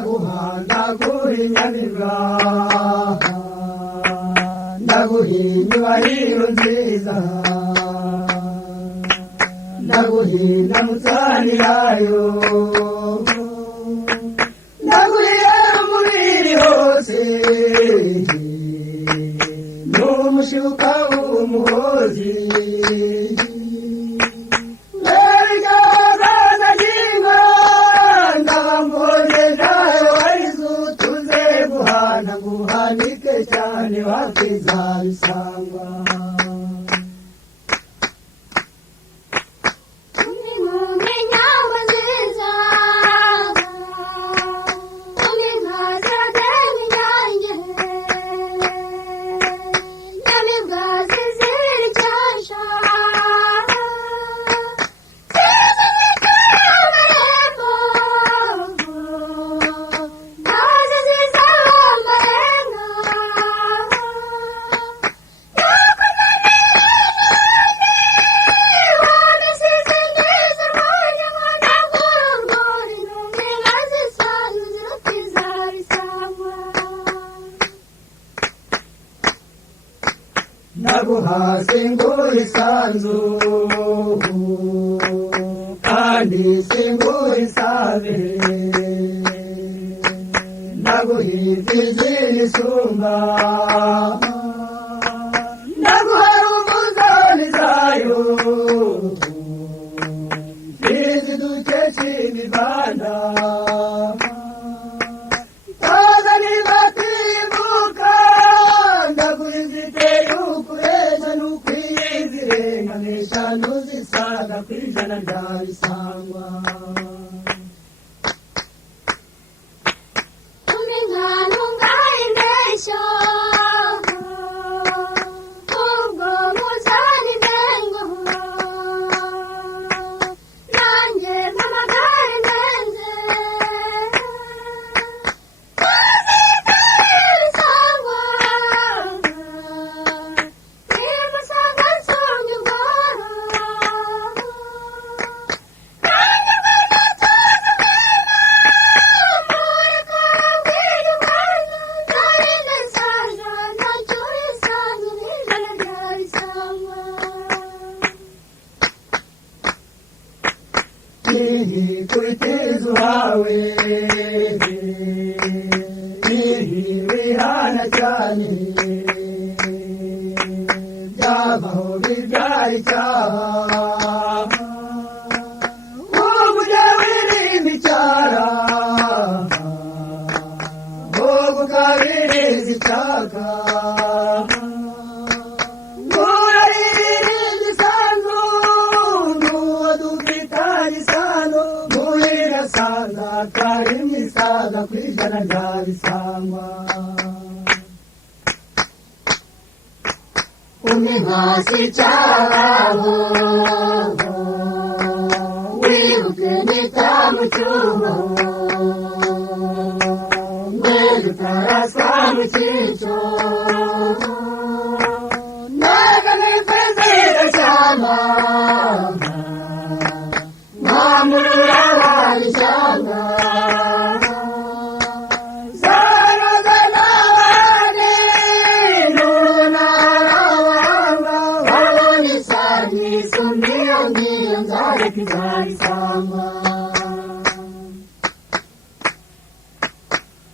ndaguhinyamibwa ndaguhinyubahiro nziza ndaguhinda mutsanirayo ndaguhira umubiri hose n'umushuka w'umuhozi guhanike cyane wakizabisangwa naguhase ngo isanzu kandi singo isabe naguhize isumba naguhara umuzani zayo izidukesha imibanda nuzisaga kwijana ndabisangwa umengano ngaindesha ubwo muzani ndengo nanje mamagare ndenze uzitarisangwa imusanga nsonga kuritezo hawe wihana cyane byabaho bibyara icyaha umujya wirinda icyara wowe ukabiriza icyaka kari misaga kwijana ndabisangwa umihasi cyaraho wibuke nitamucyuho mbere utaraswa mu cyico naga nifezera cyama mwamurura warishyamba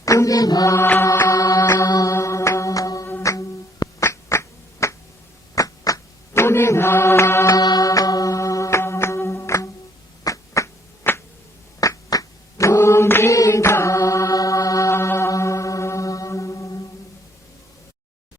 Kunde